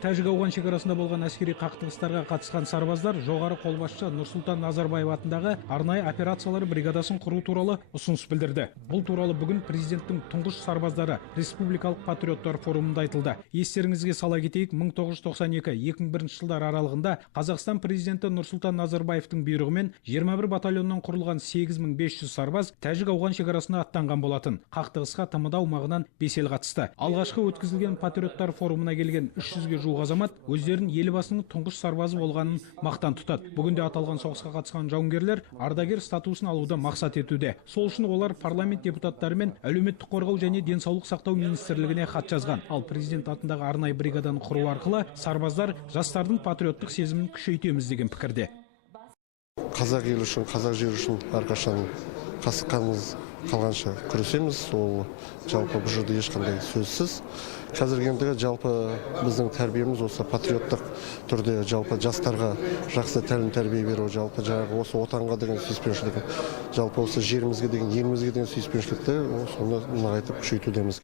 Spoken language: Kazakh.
Тәжік-Ауған шекарасында болған әскери қақтығыстарға қатысқан сарбаздар жоғары қолбасшы Нұрсұлтан Назарбаев атындағы арнайы операциялар бригадасын құру туралы ұсыныс білдірді. Бұл туралы бүгін президенттің тұңғыш сарбаздары Республикалық патриоттар форумында айтылды. Естеріңізге сала кетейік, 1992-2001 жылдар аралығында Қазақстан президенті Нұрсұлтан Назарбаевтың бұйрығымен 21 батальоннан құрылған 8500 сарбаз Тәжік-Ауған шекарасына аттанған болатын. Қақтығысқа ТМД аумағынан 5 ел қатысты. Алғашқы өткізілген патриоттар форумына келген 300-ге жуық азамат өздерін елбасының тұңғыш сарбазы болғанын мақтан тұтады. Бүгінде аталған соғысқа қатысқан жауынгерлер ардагер статусын алуды мақсат етуде. Сол үшін олар парламент депутаттары мен әлеуметтік қорғау және денсаулық сақтау министрлігіне хат жазған. Ал президент атындағы арнайы бригаданы құру арқылы сарбаздар жастардың патриоттық сезімін күшейтеміз деген пікірде. Қазақ елі үшін, қазақ жері үшін әрқашан қасыққанымыз қалғанша күресеміз. Ол жалпы бұл жерде ешқандай сөзсіз. Қазіргі ендігі жалпы біздің тәрбиеміз осы патриоттық түрде жалпы жастарға жақсы тәлім тәрбие беру, жалпы жаңағы осы отанға деген сүйіспеншілік, жалпы осы жерімізге деген, елімізге деген сүйіспеншілікті соны нығайтып күшейтудеміз.